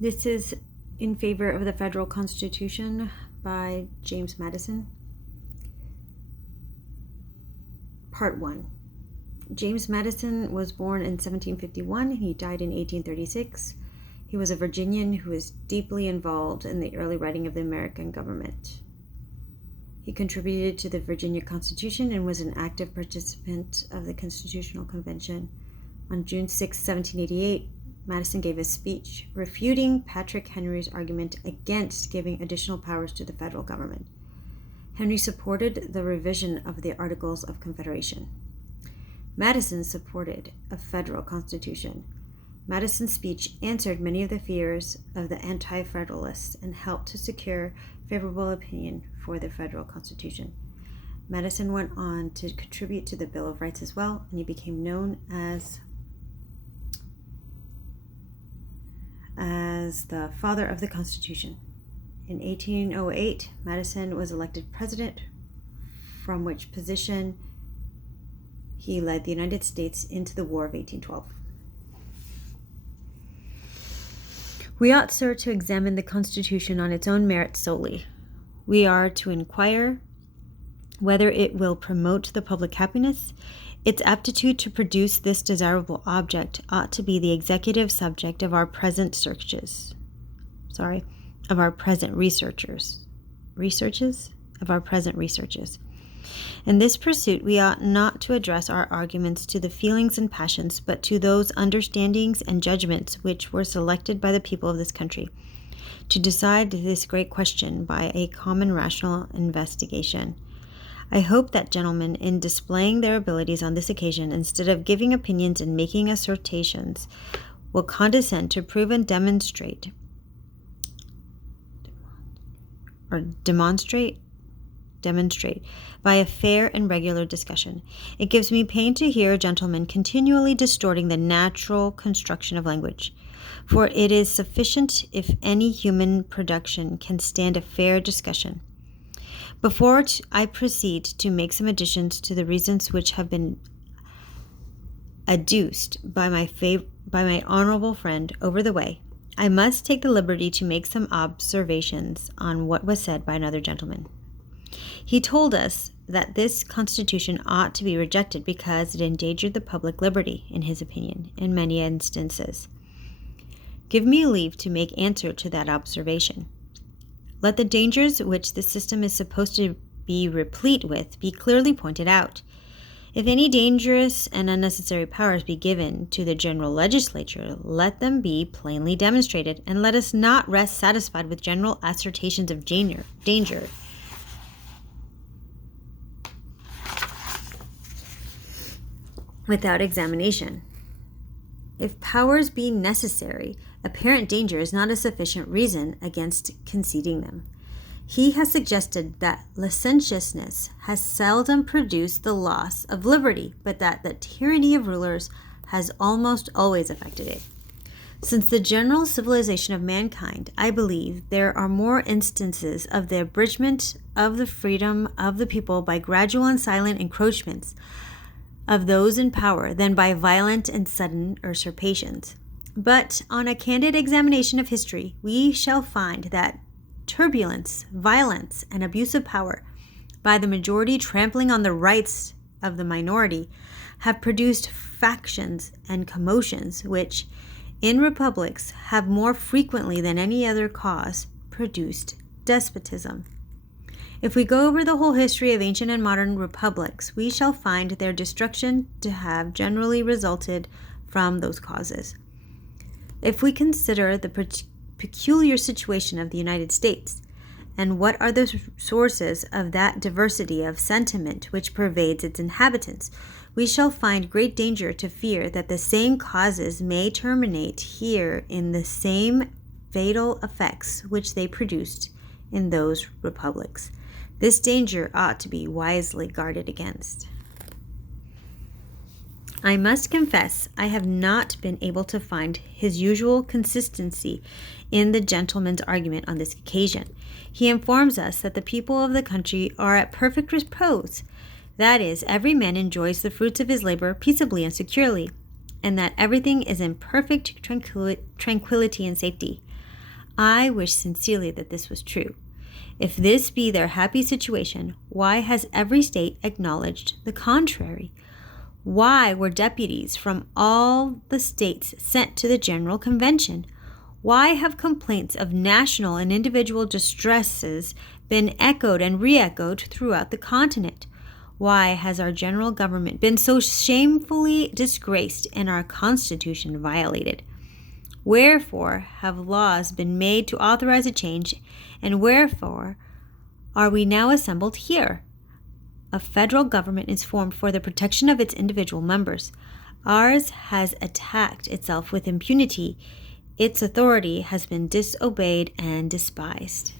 This is in favor of the federal constitution by James Madison. Part 1. James Madison was born in 1751. He died in 1836. He was a Virginian who was deeply involved in the early writing of the American government. He contributed to the Virginia Constitution and was an active participant of the Constitutional Convention. On June 6, 1788, Madison gave a speech refuting Patrick Henry's argument against giving additional powers to the federal government. Henry supported the revision of the Articles of Confederation. Madison supported a federal constitution. Madison's speech answered many of the fears of the anti-federalists and helped to secure favorable opinion for the federal constitution. Madison went on to contribute to the Bill of Rights as well, and he became known as the father of the Constitution. In 1808, Madison was elected president, from which position he led the United States into the War of 1812. We ought, sir, to examine the Constitution on its own merits solely. We are to inquire whether it will promote the public happiness. Its aptitude to produce this desirable object ought to be the executive subject of our present researches. In this pursuit, we ought not to address our arguments to the feelings and passions, but to those understandings and judgments which were selected by the people of this country to decide this great question by a common rational investigation. I hope that gentlemen, in displaying their abilities on this occasion, instead of giving opinions and making assertions, will condescend to prove and demonstrate by a fair and regular discussion. It gives me pain to hear gentlemen continually distorting the natural construction of language, for it is sufficient if any human production can stand a fair discussion. Before I proceed to make some additions to the reasons which have been adduced by my honorable friend over the way, I must take the liberty to make some observations on what was said by another gentleman. He told us that this Constitution ought to be rejected because it endangered the public liberty, in his opinion, in many instances. Give me leave to make answer to that observation. Let the dangers which the system is supposed to be replete with be clearly pointed out. If any dangerous and unnecessary powers be given to the general legislature, let them be plainly demonstrated, and let us not rest satisfied with general assertions of danger without examination. If powers be necessary, apparent danger is not a sufficient reason against conceding them. He has suggested that licentiousness has seldom produced the loss of liberty, but that the tyranny of rulers has almost always affected it. Since the general civilization of mankind, I believe there are more instances of the abridgment of the freedom of the people by gradual and silent encroachments of those in power than by violent and sudden usurpations. But on a candid examination of history, we shall find that turbulence, violence, and abuse of power by the majority trampling on the rights of the minority have produced factions and commotions which, in republics, have more frequently than any other cause produced despotism. If we go over the whole history of ancient and modern republics, we shall find their destruction to have generally resulted from those causes. If we consider the peculiar situation of the United States, and what are the sources of that diversity of sentiment which pervades its inhabitants, we shall find great danger to fear that the same causes may terminate here in the same fatal effects which they produced in those republics. This danger ought to be wisely guarded against. I must confess I have not been able to find his usual consistency in the gentleman's argument on this occasion. He informs us that the people of the country are at perfect repose. That is, every man enjoys the fruits of his labor peaceably and securely, and that everything is in perfect tranquility and safety. I wish sincerely that this was true. If this be their happy situation, why has every state acknowledged the contrary? Why were deputies from all the states sent to the General Convention? Why have complaints of national and individual distresses been echoed and re-echoed throughout the continent? Why has our general government been so shamefully disgraced and our Constitution violated? Wherefore have laws been made to authorize a change, and wherefore are we now assembled here? A federal government is formed for the protection of its individual members. Ours has attacked itself with impunity. Its authority has been disobeyed and despised.